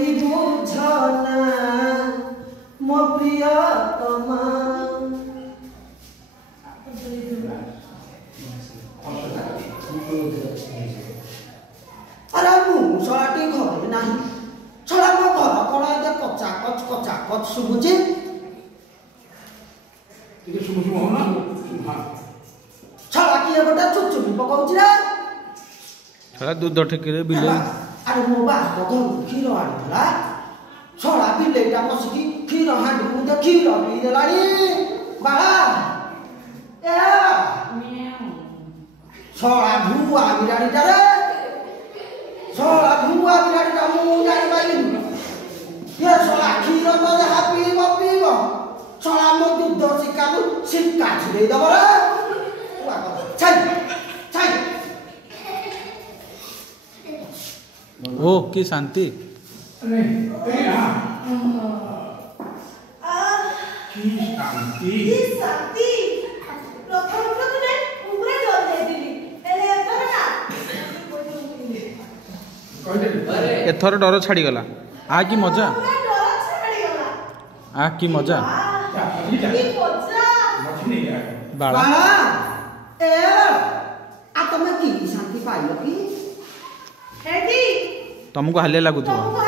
बुझना मो प्रियतमा अरे मुसलाटी घर नहीं छड़ा मो घर कड़ा दे कच्चा कच सुबुची ଟିକେ ଶୁଭ ଶୁଭ ହଉନା छड़ा किए गोटे चुचुमी पकाउछि रे छड़ा दूध ठेकीरे बिले अरे मो बा घर क्षीर आनिला छड़ा बिलेटा पसिकी क्षीर हांडी मुंडे क्षीर पी देलानी बाळा ए छड़ा धुआ बिराड़ी रे छड़ा धुआ बिराड़ी का मु जाई बाई ये छड़ा क्षीर तो हापी पीबो छड़ा मो दूध सिकानु सिक्का छिड़े दब रे छाई छाई ओ की शांति अरे ए हां की शांति प्रथम प्रथमे ऊपर चल जाइतिली एले एथर ना कहले एथर डर छाड़ी गला आ की मजा डर छाड़ी गला आ की मजा की मजा मछली आ बाळा बाळा ए आ तमे की शांति पाइलो की है की तुमको हाले लागुथो तुमको